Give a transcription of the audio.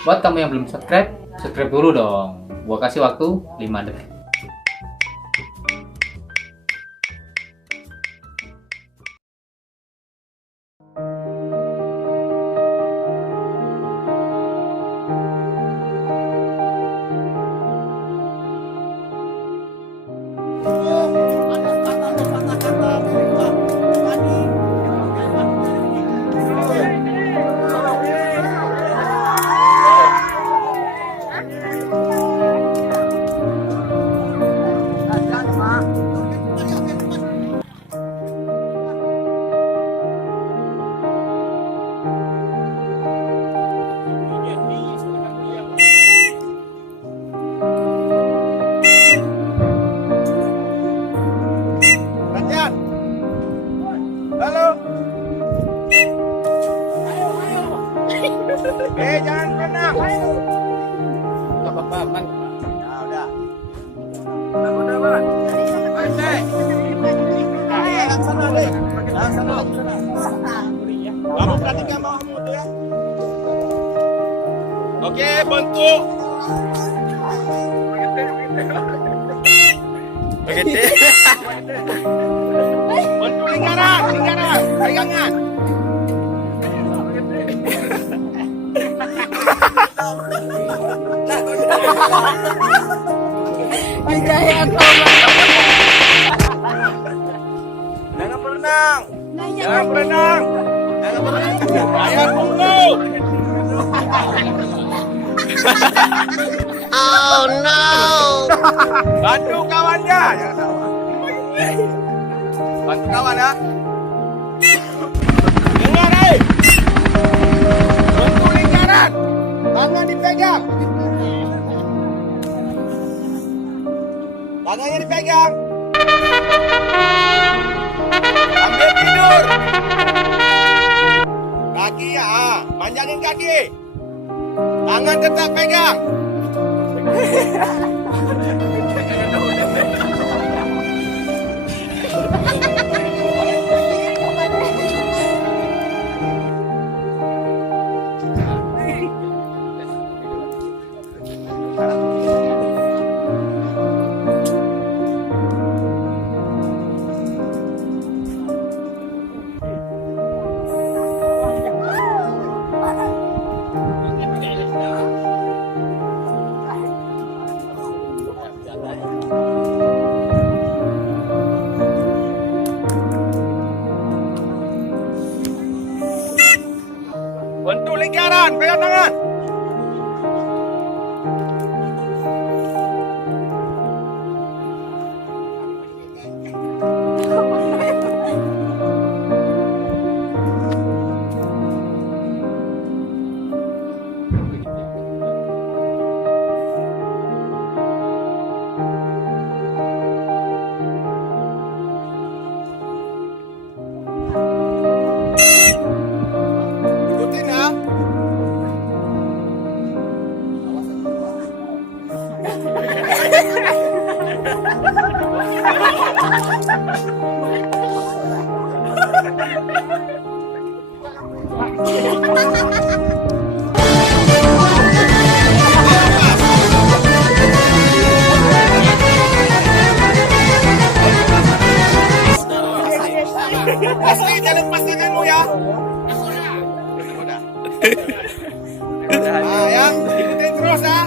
Buat kamu yang belum subscribe, subscribe dulu dong. Gua kasih waktu 5 detik. Halo. Jangan berenang. Gak apa-apa, man. Nah, udah. Udah, man. Pandai. Yang sana, deh. Yang sana. Kamu perhatikan bawahmu tuh ya. Oke, bentuk. Begitu. Bentuk lingkaran, pegangan. Jangan berenang. Jangan berenang. Ayah tunggu. Oh no! Bantu kawannya. Bantu kawan ya. Dengar, bentuk lingkaran. Tangan dipegang. Tangannya dipegang. Ambil tidur. Kaki ya, panjangin kaki. Tangan tetap pegang. Bentuk lingkaran, pegang tangan. Ikutin ya. Pasti jangan pasanganmu ya. Nah, ya, ikutin terus ya.